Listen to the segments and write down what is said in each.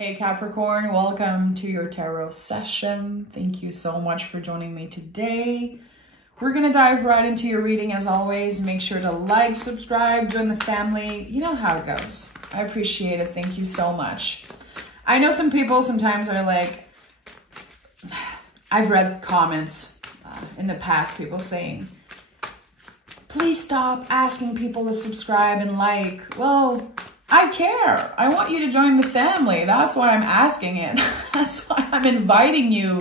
Hey Capricorn, welcome to your tarot session. Thank you so much for joining me today. We're gonna dive right into your reading as always. Make sure to like, subscribe, join the family. You know how it goes. I appreciate it. Thank you so much. I know some people sometimes are like, I've read comments in the past, people saying, please stop asking people to subscribe and like. Well, I care. I want you to join the family. That's why I'm asking it. That's why I'm inviting you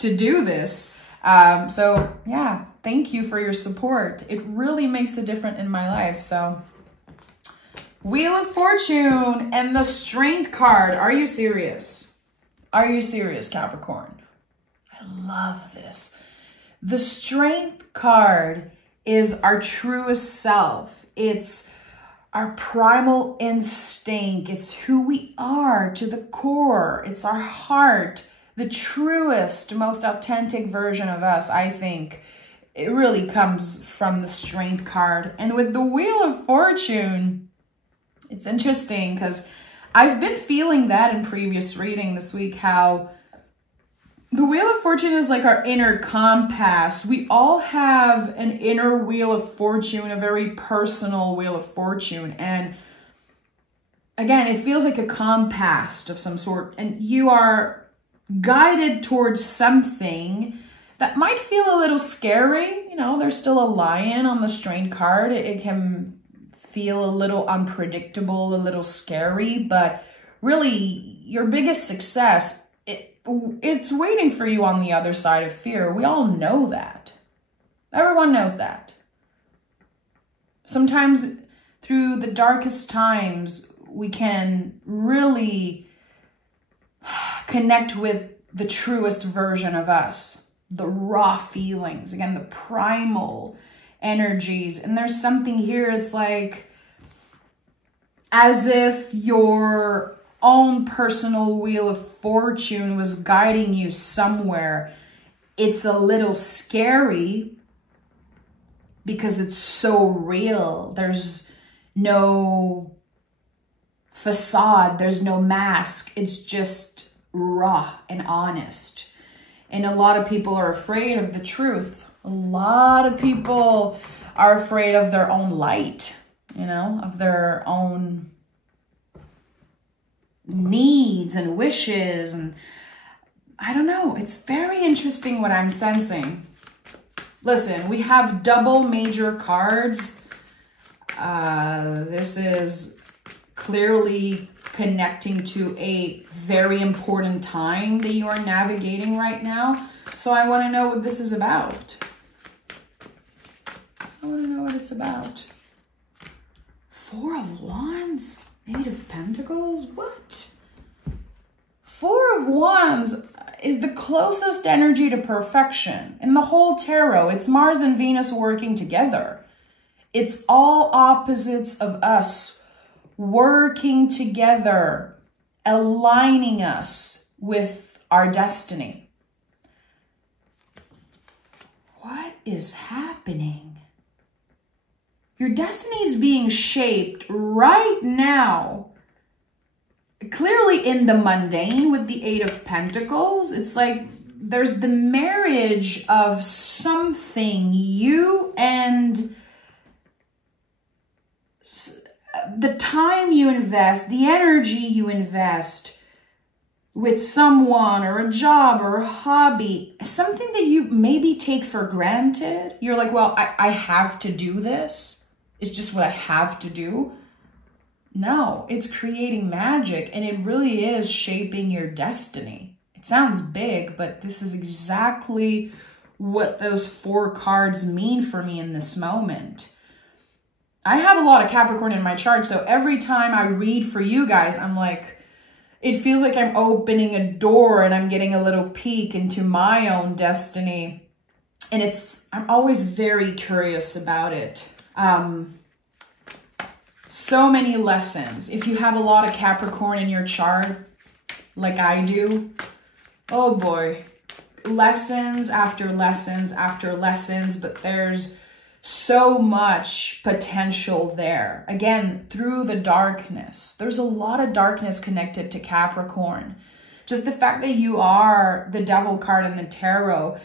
to do this. So yeah, thank you for your support. It really makes a difference in my life. So Wheel of Fortune and the Strength card. Are you serious? Are you serious, Capricorn? I love this. The Strength card is our truest self. It's our primal instinct. It's who we are to the core. It's our heart, the truest, most authentic version of us, I think. It really comes from the Strength card. And with the Wheel of Fortune, it's interesting because I've been feeling that in previous reading this week, how the Wheel of Fortune is like our inner compass. We all have an inner Wheel of Fortune, a very personal Wheel of Fortune. And again, it feels like a compass of some sort. And you are guided towards something that might feel a little scary. You know, there's still a lion on the Strength card. It can feel a little unpredictable, a little scary. But really, your biggest success, it's waiting for you on the other side of fear. We all know that. Everyone knows that. Sometimes through the darkest times, we can really connect with the truest version of us. The raw feelings, again, the primal energies. And there's something here, it's like as if your own personal Wheel of Fortune was guiding you somewhere. It's a little scary because it's so real. There's no facade. There's no mask. It's just raw and honest. And a lot of people are afraid of the truth. A lot of people are afraid of their own light, you know, of their own needs and wishes. And I don't know, it's very interesting what I'm sensing. Listen, we have double major cards. This is clearly connecting to a very important time that you are navigating right now. So I want to know what this is about. I want to know what it's about. Four of Wands? Eight of Pentacles? What? Four of Wands is the closest energy to perfection in the whole tarot. It's Mars and Venus working together. It's all opposites of us working together, aligning us with our destiny. What is happening? Your destiny is being shaped right now, clearly in the mundane with the Eight of Pentacles. It's like there's the marriage of something, you and the time you invest, the energy you invest with someone or a job or a hobby, something that you maybe take for granted. You're like, well, I have to do this. It's just what I have to do. No, it's creating magic, and it really is shaping your destiny. It sounds big, but this is exactly what those four cards mean for me in this moment. I have a lot of Capricorn in my chart, so every time I read for you guys, I'm like, it feels like I'm opening a door and I'm getting a little peek into my own destiny. And I'm always very curious about it. So many lessons. If you have a lot of Capricorn in your chart, like I do, oh boy, lessons after lessons after lessons, but there's so much potential there. Again, through the darkness. There's a lot of darkness connected to Capricorn. Just the fact that you are the Devil card in the tarot,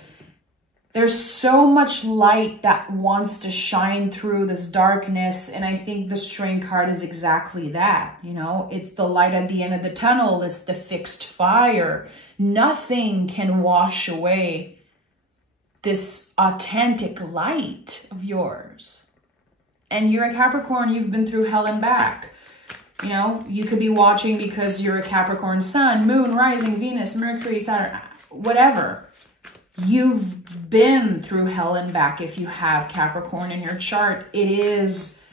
there's so much light that wants to shine through this darkness. And I think the Strength card is exactly that. You know, it's the light at the end of the tunnel. It's the fixed fire. Nothing can wash away this authentic light of yours. And you're a Capricorn, you've been through hell and back. You know, you could be watching because you're a Capricorn sun, moon, rising, Venus, Mercury, Saturn, whatever. You've been through hell and back if you have Capricorn in your chart. It is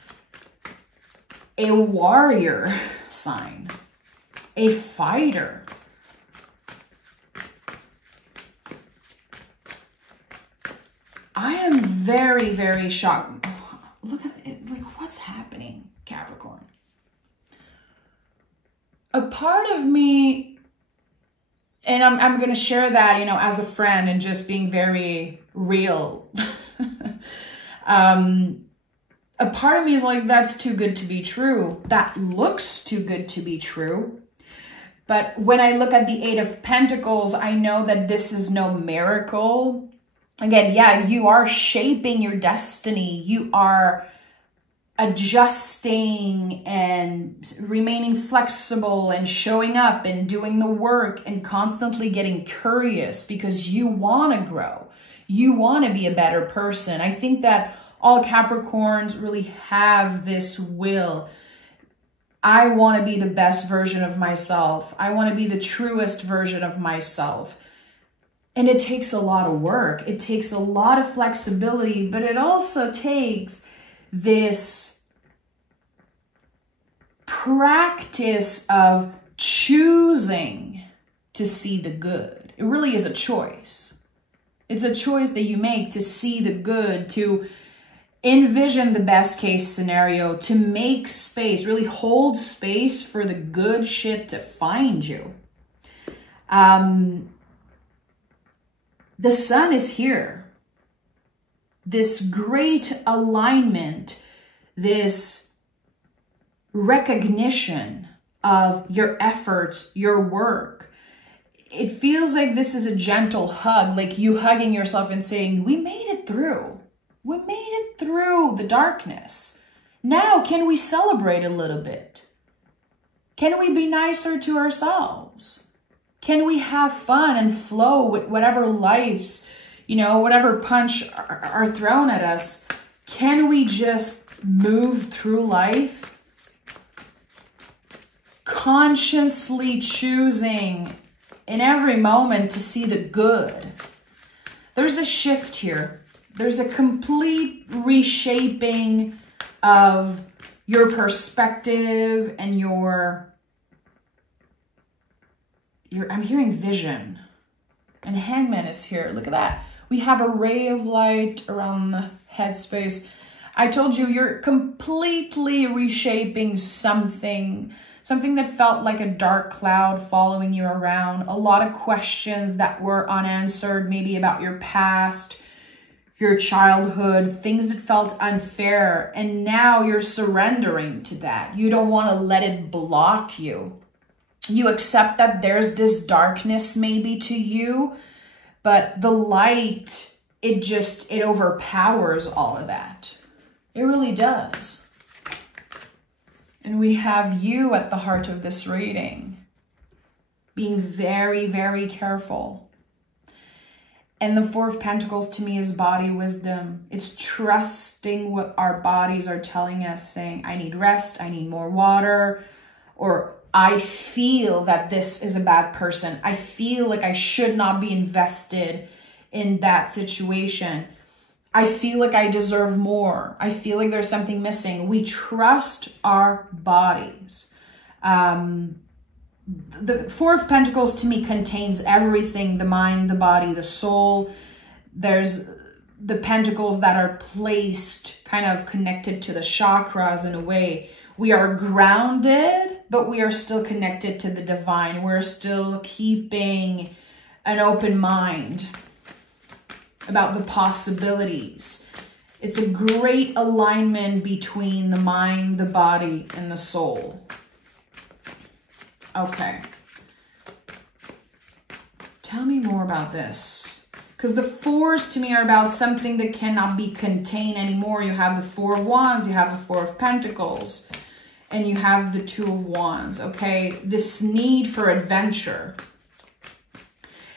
a warrior sign, a fighter. I am very, very shocked. Look at it, like what's happening, Capricorn? A part of me, and I'm going to share that, you know, as a friend and just being very real. A part of me is like, that's too good to be true. That looks too good to be true. But when I look at the Eight of Pentacles, I know that this is no miracle. Again, yeah, you are shaping your destiny. You are adjusting and remaining flexible and showing up and doing the work and constantly getting curious because you want to grow. You want to be a better person. I think that all Capricorns really have this will. I want to be the best version of myself. I want to be the truest version of myself. And it takes a lot of work. It takes a lot of flexibility, but it also takes this practice of choosing to see the good. It really is a choice. It's a choice that you make to see the good, to envision the best case scenario, to make space, really hold space for the good shit to find you. The sun is here. This great alignment, this recognition of your efforts, your work. It feels like this is a gentle hug, like you hugging yourself and saying, we made it through. We made it through the darkness. Now, can we celebrate a little bit? Can we be nicer to ourselves? Can we have fun and flow with whatever life's, you know, whatever punch are thrown at us? Can we just move through life consciously choosing in every moment to see the good? There's a shift here. There's a complete reshaping of your perspective and I'm hearing vision. And Hangman is here. Look at that. We have a ray of light around the headspace. I told you, you're completely reshaping something that felt like a dark cloud following you around. A lot of questions that were unanswered, maybe about your past, your childhood, things that felt unfair. And now you're surrendering to that. You don't want to let it block you. You accept that there's this darkness maybe to you, but the light, it overpowers all of that. It really does. And we have you at the heart of this reading, being very, very careful. And the Four of Pentacles to me is body wisdom. It's trusting what our bodies are telling us, saying, I need rest, I need more water, or I feel that this is a bad person. I feel like I should not be invested in that situation. I feel like I deserve more. I feel like there's something missing. We trust our bodies. The Four of Pentacles to me contains everything: the mind, the body, the soul. There's the pentacles that are placed kind of connected to the chakras in a way. We are grounded, but we are still connected to the divine. We're still keeping an open mind about the possibilities. It's a great alignment between the mind, the body, and the soul. Okay. Tell me more about this. Because the fours to me are about something that cannot be contained anymore. You have the Four of Wands, you have the Four of Pentacles, and you have the Two of Wands, okay? This need for adventure.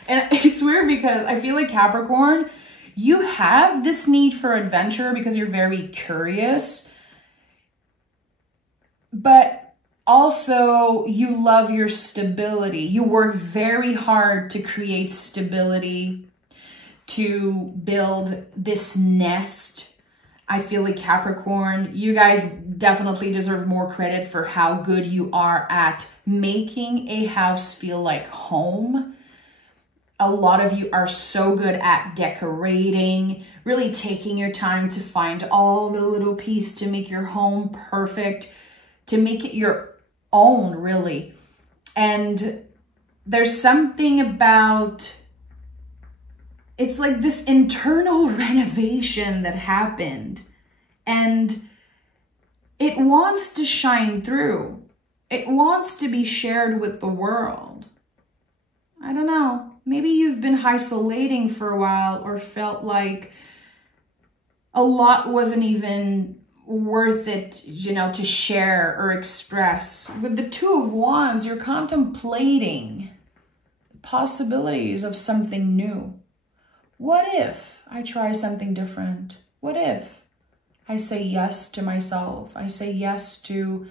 And it's weird because I feel like Capricorn, you have this need for adventure because you're very curious. But also, you love your stability. You work very hard to create stability, to build this nest. I feel like Capricorn, you guys definitely deserve more credit for how good you are at making a house feel like home. A lot of you are so good at decorating, really taking your time to find all the little pieces to make your home perfect, to make it your own, really. And there's something about, it's like this internal renovation that happened, and it wants to shine through. It wants to be shared with the world. I don't know. Maybe you've been isolating for a while or felt like a lot wasn't even worth it, you know, to share or express. With the Two of Wands, you're contemplating the possibilities of something new. What if I try something different? What if I say yes to myself? I say yes to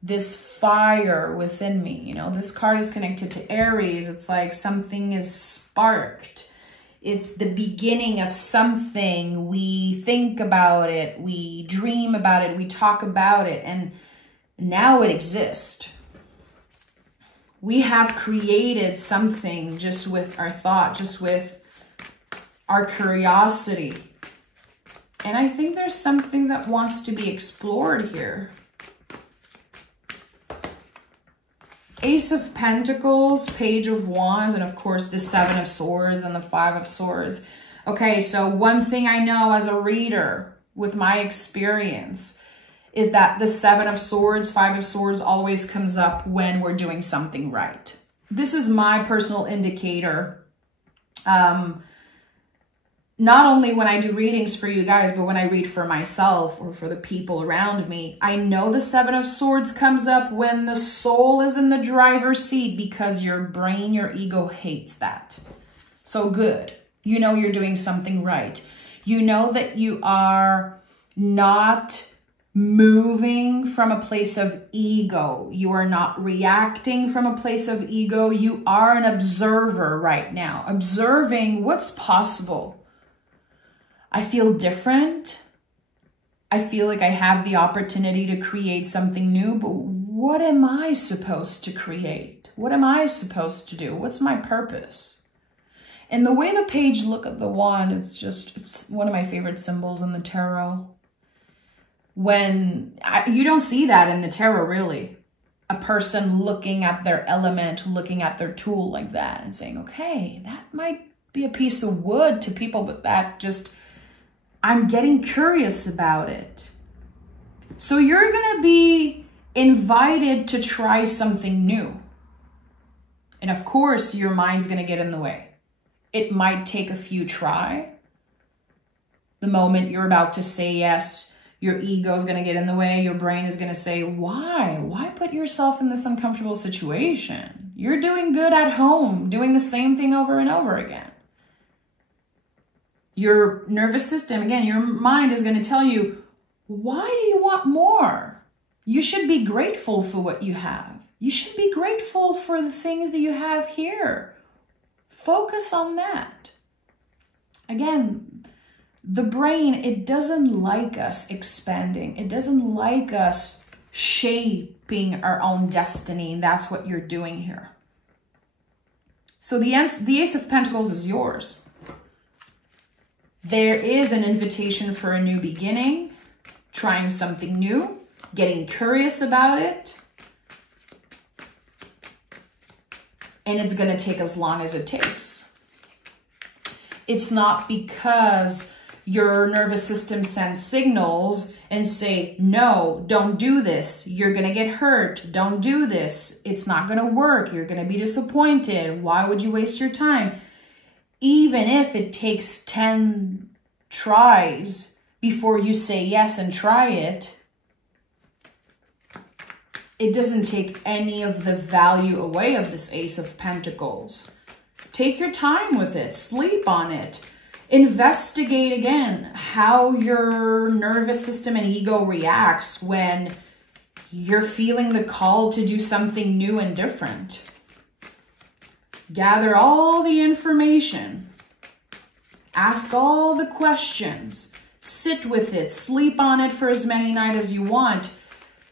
this fire within me. You know, this card is connected to Aries. It's like something is sparked. It's the beginning of something. We think about it, we dream about it, we talk about it, and now it exists. We have created something just with our thought, just with our curiosity. And I think there's something that wants to be explored here. Ace of Pentacles, Page of Wands, and of course the Seven of Swords and the Five of Swords. Okay, so one thing I know as a reader with my experience is that the Seven of Swords, Five of Swords always comes up when we're doing something right. This is my personal indicator. Not only when I do readings for you guys, but when I read for myself or for the people around me, I know the Seven of Swords comes up when the soul is in the driver's seat because your brain, your ego hates that. So good. You know you're doing something right. You know that you are not moving from a place of ego. You are not reacting from a place of ego. You are an observer right now, observing what's possible. I feel different. I feel like I have the opportunity to create something new, but what am I supposed to create? What am I supposed to do? What's my purpose? And the way the page look at the wand, it's one of my favorite symbols in the tarot. You don't see that in the tarot, really. A person looking at their element, looking at their tool like that and saying, okay, that might be a piece of wood to people, but that just, I'm getting curious about it. So you're going to be invited to try something new. And of course, your mind's going to get in the way. It might take a few try. The moment you're about to say yes, your ego is going to get in the way. Your brain is going to say, why? Why put yourself in this uncomfortable situation? You're doing good at home, doing the same thing over and over again. Your nervous system, again, your mind is going to tell you, why do you want more? You should be grateful for what you have. You should be grateful for the things that you have here. Focus on that. Again, the brain, it doesn't like us expanding. It doesn't like us shaping our own destiny. And that's what you're doing here. So the Ace of Pentacles is yours. There is an invitation for a new beginning, trying something new, getting curious about it. And it's going to take as long as it takes. It's not because your nervous system sends signals and say, no, don't do this. You're going to get hurt. Don't do this. It's not going to work. You're going to be disappointed. Why would you waste your time? Even if it takes 10 tries before you say yes and try it, it doesn't take any of the value away of this Ace of Pentacles. Take your time with it. Sleep on it. Investigate again how your nervous system and ego reacts when you're feeling the call to do something new and different. Gather all the information. Ask all the questions. Sit with it. Sleep on it for as many nights as you want.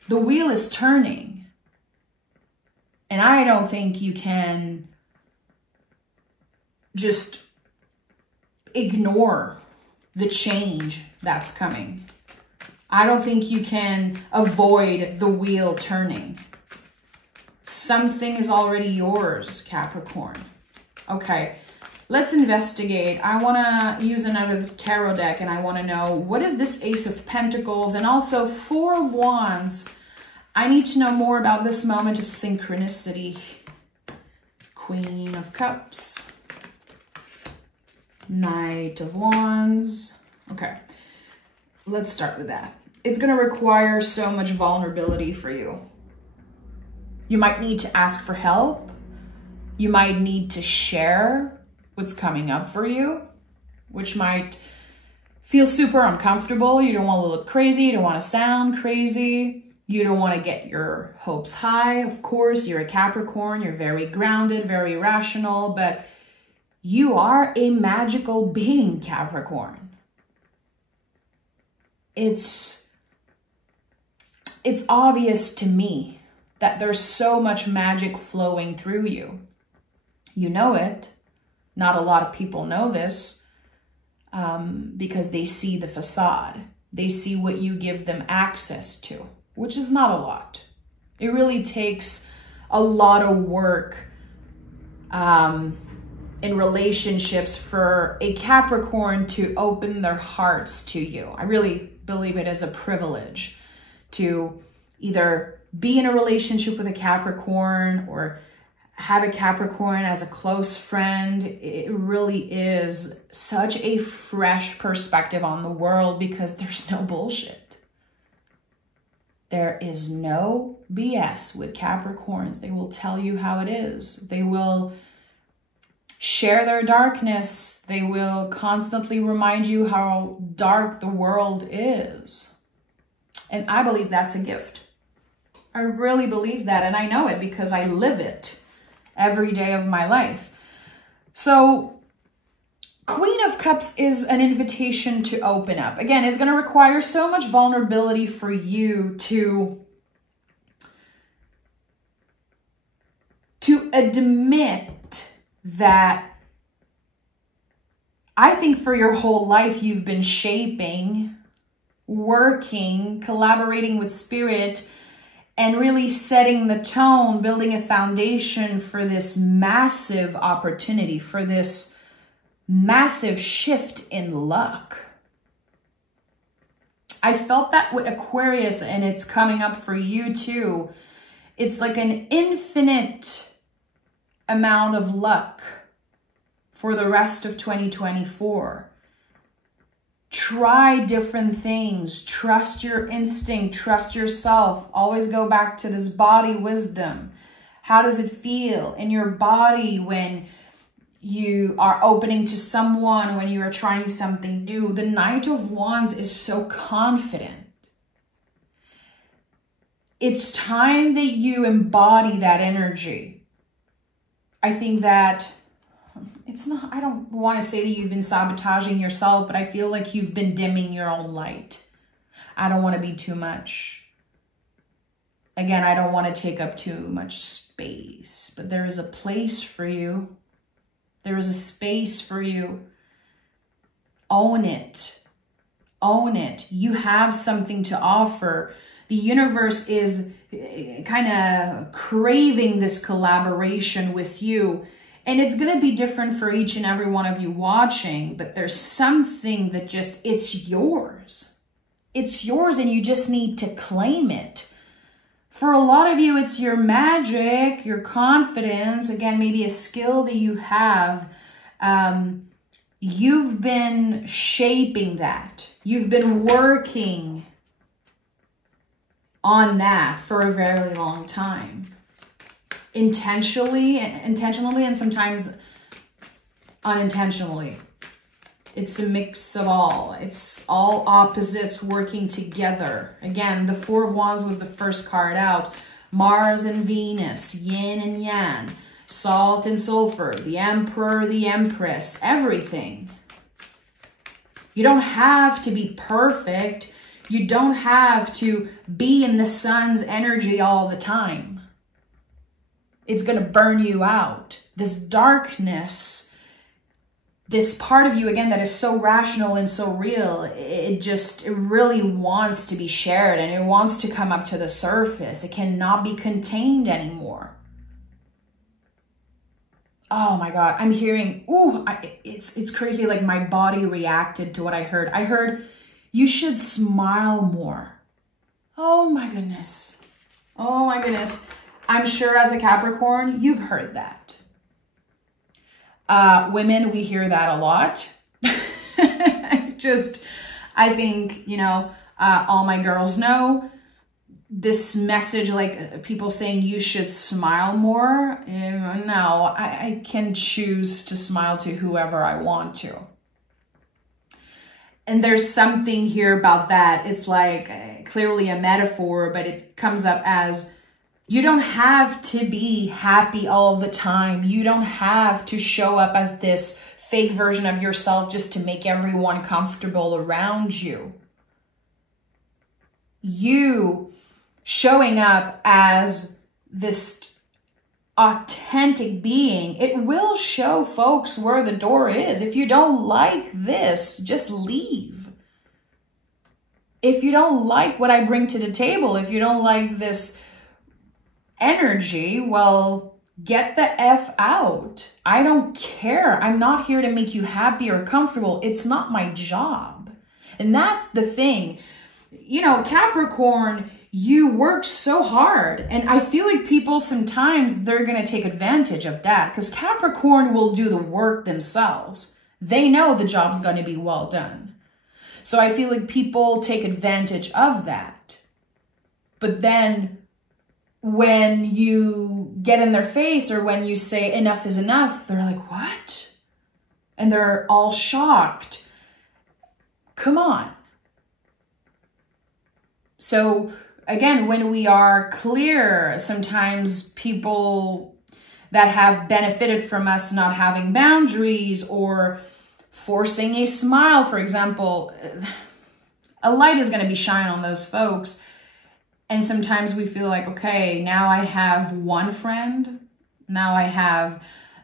The wheel is turning. And I don't think you can just ignore the change that's coming. I don't think you can avoid the wheel turning. Something is already yours, Capricorn. Okay, let's investigate. I want to use another tarot deck and I want to know, what is this Ace of Pentacles and also Four of Wands? I need to know more about this moment of synchronicity. Queen of Cups. Knight of Wands. Okay, let's start with that. It's going to require so much vulnerability for you. You might need to ask for help. You might need to share what's coming up for you, which might feel super uncomfortable. You don't want to look crazy. You don't want to sound crazy. You don't want to get your hopes high. Of course, you're a Capricorn. You're very grounded, very rational, but you are a magical being, Capricorn. It's obvious to me that there's so much magic flowing through you. You know it. Not a lot of people know this because they see the facade. They see what you give them access to, which is not a lot. It really takes a lot of work in relationships for a Capricorn to open their hearts to you. I really believe it is a privilege to either be in a relationship with a Capricorn or have a Capricorn as a close friend. It really is such a fresh perspective on the world because there's no bullshit. There is no BS with Capricorns. They will tell you how it is. They will share their darkness. They will constantly remind you how dark the world is. And I believe that's a gift. I really believe that, and I know it because I live it every day of my life. So Queen of Cups is an invitation to open up. Again, it's going to require so much vulnerability for you to admit that I think for your whole life you've been shaping, working, collaborating with spirit, and really setting the tone, building a foundation for this massive opportunity, for this massive shift in luck. I felt that with Aquarius, and it's coming up for you too. It's like an infinite amount of luck for the rest of 2024. Try different things. Trust your instinct. Trust yourself. Always go back to this body wisdom. How does it feel in your body when you are opening to someone, when you are trying something new? The Knight of Wands is so confident. It's time that you embody that energy. I think that it's not, I don't want to say that you've been sabotaging yourself, but I feel like you've been dimming your own light. I don't want to be too much. Again, I don't want to take up too much space, but there is a place for you. There is a space for you. Own it. Own it. You have something to offer. The universe is kind of craving this collaboration with you. And it's going to be different for each and every one of you watching, but there's something that just, it's yours. It's yours and you just need to claim it. For a lot of you, it's your magic, your confidence, again, maybe a skill that you have. You've been shaping that. You've been working on that for a very long time. Intentionally, and sometimes unintentionally. It's a mix of all. It's all opposites working together. Again, the Four of Wands was the first card out. Mars and Venus, yin and yang, salt and sulfur, the Emperor, the Empress, everything. You don't have to be perfect. You don't have to be in the sun's energy all the time. It's going to burn you out. This darkness, this part of you, again, that is so rational and so real, it really wants to be shared and it wants to come up to the surface. It cannot be contained anymore. Oh my God, I'm hearing, it's crazy. Like my body reacted to what I heard. I heard, you should smile more. Oh my goodness. Oh my goodness. I'm sure as a Capricorn, you've heard that. Women, we hear that a lot. I think, all my girls know this message, like people saying you should smile more. No, I can choose to smile to whoever I want to. And there's something here about that. It's like clearly a metaphor, but it comes up as you don't have to be happy all the time. You don't have to show up as this fake version of yourself just to make everyone comfortable around you. You showing up as this authentic being, it will show folks where the door is. If you don't like this, just leave. If you don't like what I bring to the table, if you don't like this energy, well, get the F out. I don't care. I'm not here to make you happy or comfortable. It's not my job. And that's the thing. Capricorn, you work so hard. And I feel like people sometimes they're going to take advantage of that because Capricorn will do the work themselves. They know the job's going to be well done. So I feel like people take advantage of that. But then when you get in their face or when you say enough is enough, they're like, what? And they're all shocked. Come on. So again, when we are clear, sometimes people that have benefited from us not having boundaries or forcing a smile, for example, a light is going to be shined on those folks. And sometimes we feel like, okay, now I have one friend. Now I have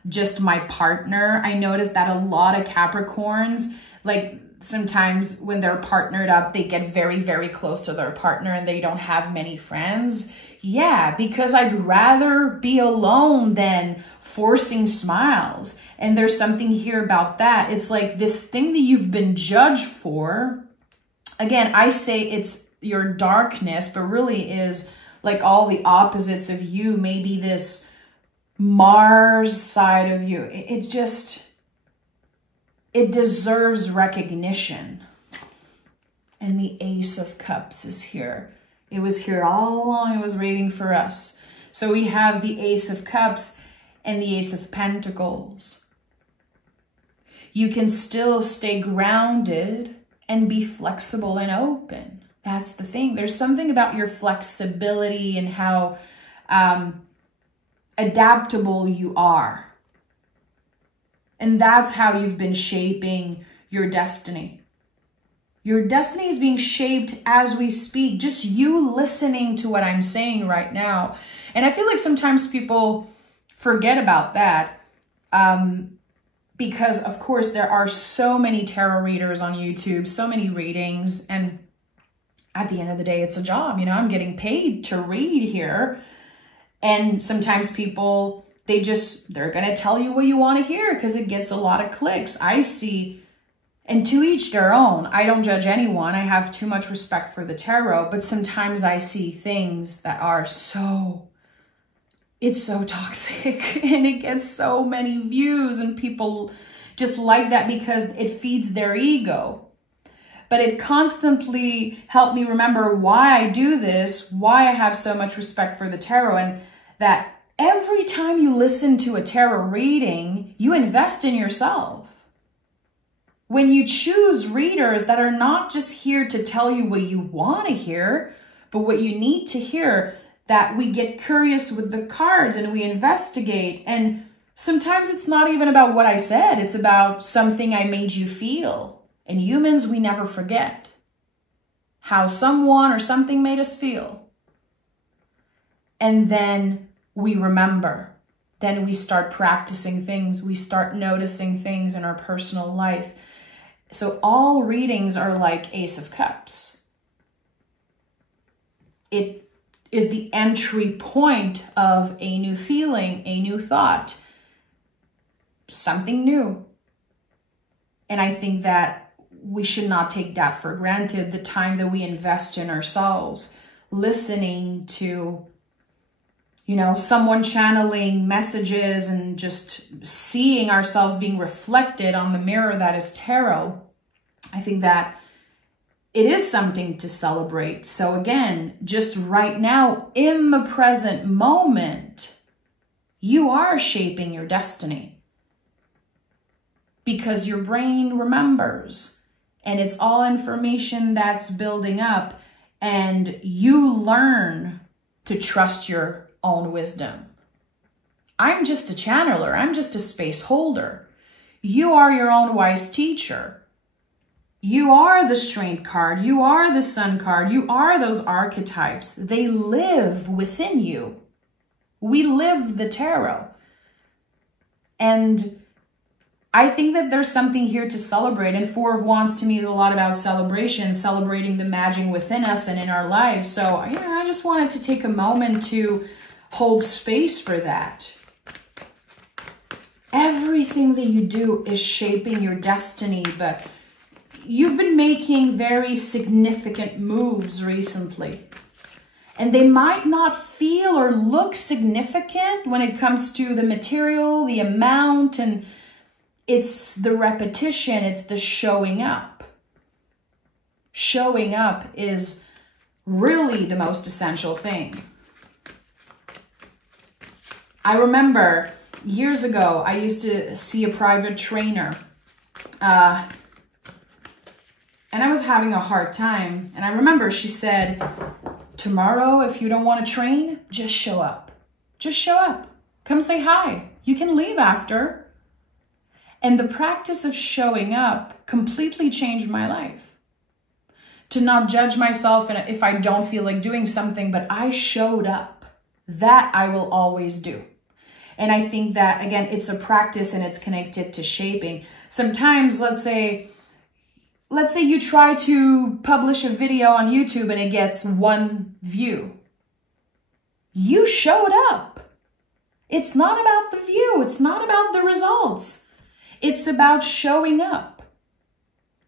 just my partner. I noticed that a lot of Capricorns, like sometimes when they're partnered up, they get very, very close to their partner and they don't have many friends. Yeah, because I'd rather be alone than forcing smiles. And there's something here about that. It's like this thing that you've been judged for. Again, I say it's your darkness, but really is like all the opposites of you, maybe this Mars side of you. It deserves recognition. And the Ace of Cups is here. It was here all along. It was waiting for us. So we have the Ace of Cups and the Ace of Pentacles. You can still stay grounded and be flexible and open. That's the thing. There's something about your flexibility and how adaptable you are. And that's how you've been shaping your destiny. Your destiny is being shaped as we speak. Just you listening to what I'm saying right now. And I feel like sometimes people forget about that. Because of course there are so many tarot readers on YouTube, so many readings, and at the end of the day, it's a job. I'm getting paid to read here. And sometimes people they're going to tell you what you want to hear because it gets a lot of clicks. I see, and to each their own. I don't judge anyone. I have too much respect for the tarot, but sometimes I see things that are it's so toxic and it gets so many views and people just like that because it feeds their ego. But it constantly helped me remember why I do this, why I have so much respect for the tarot, and that every time you listen to a tarot reading, you invest in yourself. When you choose readers that are not just here to tell you what you want to hear, but what you need to hear, that we get curious with the cards and we investigate. And sometimes it's not even about what I said. It's about something I made you feel. And humans, we never forget how someone or something made us feel. And then we remember. Then we start practicing things. We start noticing things in our personal life. So all readings are like Ace of Cups. It is the entry point of a new feeling, a new thought, something new. And I think that we should not take that for granted, the time that we invest in ourselves, listening to, someone channeling messages and just seeing ourselves being reflected on the mirror that is tarot. I think that it is something to celebrate. So again, just right now, in the present moment, you are shaping your destiny because your brain remembers and it's all information that's building up, and you learn to trust your own wisdom. I'm just a channeler. I'm just a space holder. You are your own wise teacher. You are the strength card. You are the sun card. You are those archetypes. They live within you. We live the tarot. And I think that there's something here to celebrate. And Four of Wands to me is a lot about celebration, celebrating the magic within us and in our lives. So I just wanted to take a moment to hold space for that. Everything that you do is shaping your destiny, but you've been making very significant moves recently. And they might not feel or look significant when it comes to the material, the amount, and it's the repetition, it's the showing up. Showing up is really the most essential thing. I remember years ago, I used to see a private trainer. And I was having a hard time. And I remember she said, tomorrow, if you don't want to train, just show up. Just show up. Come say hi. You can leave after. And the practice of showing up completely changed my life. To not judge myself if I don't feel like doing something, but I showed up. That I will always do. And I think that, again, it's a practice and it's connected to shaping. Sometimes, let's say you try to publish a video on YouTube and it gets 1 view. You showed up. It's not about the view. It's not about the results. It's about showing up.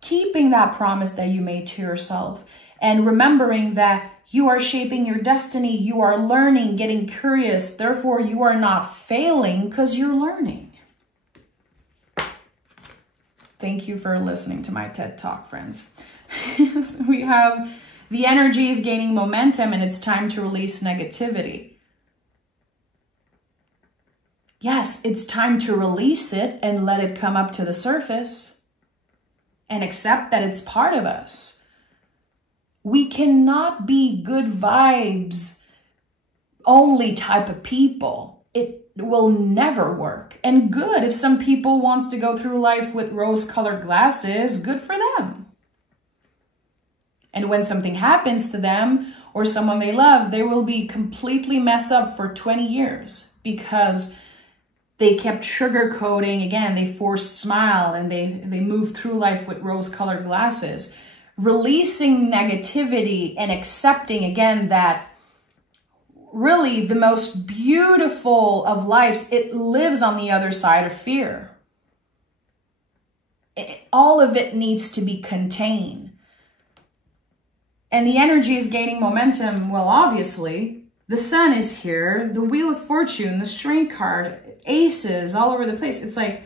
Keeping that promise that you made to yourself. And remembering that you are shaping your destiny. You are learning, getting curious. Therefore, you are not failing because you're learning. Thank you for listening to my TED Talk, friends. We have the energy is gaining momentum and it's time to release negativity. Yes, it's time to release it and let it come up to the surface and accept that it's part of us. We cannot be good vibes only type of people. It will never work. And good, if some people wants to go through life with rose-colored glasses, good for them. And when something happens to them or someone they love, they will be completely messed up for 20 years because they kept sugarcoating. Again, they forced smile and they moved through life with rose-colored glasses. Releasing negativity and accepting, again, that really the most beautiful of lives, it lives on the other side of fear. All of it needs to be contained. And the energy is gaining momentum. Well, obviously, the sun is here, the Wheel of Fortune, the Strength card, aces all over the place. It's like,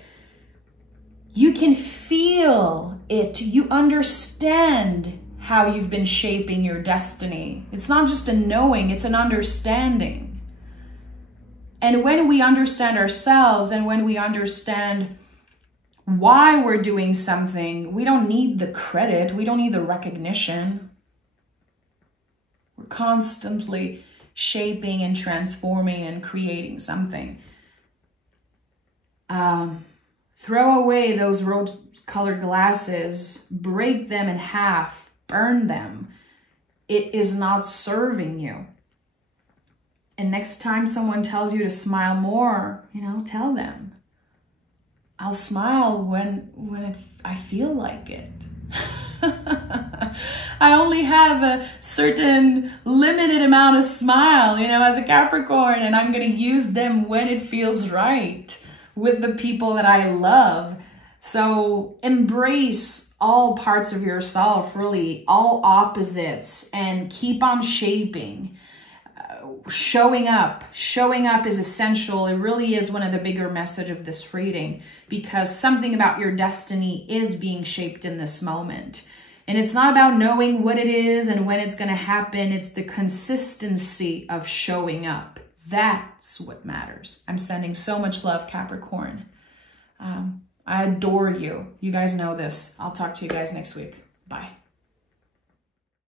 you can feel it. You understand how you've been shaping your destiny. It's not just a knowing, it's an understanding. And when we understand ourselves and when we understand why we're doing something, we don't need the credit, we don't need the recognition. We're constantly shaping and transforming and creating something. Throw away those rose-colored glasses, break them in half, burn them. It is not serving you. And next time someone tells you to smile more, you know, tell them, I'll smile when I feel like it. I only have a certain limited amount of smile, you know, as a Capricorn, and I'm going to use them when it feels right with the people that I love. So embrace all parts of yourself, really, all opposites, and keep on shaping. Showing up is essential. It really is one of the bigger message of this reading, because something about your destiny is being shaped in this moment. And it's not about knowing what it is and when it's going to happen. It's the consistency of showing up. That's what matters. I'm sending so much love, Capricorn. I adore you. You guys know this. I'll talk to you guys next week. Bye.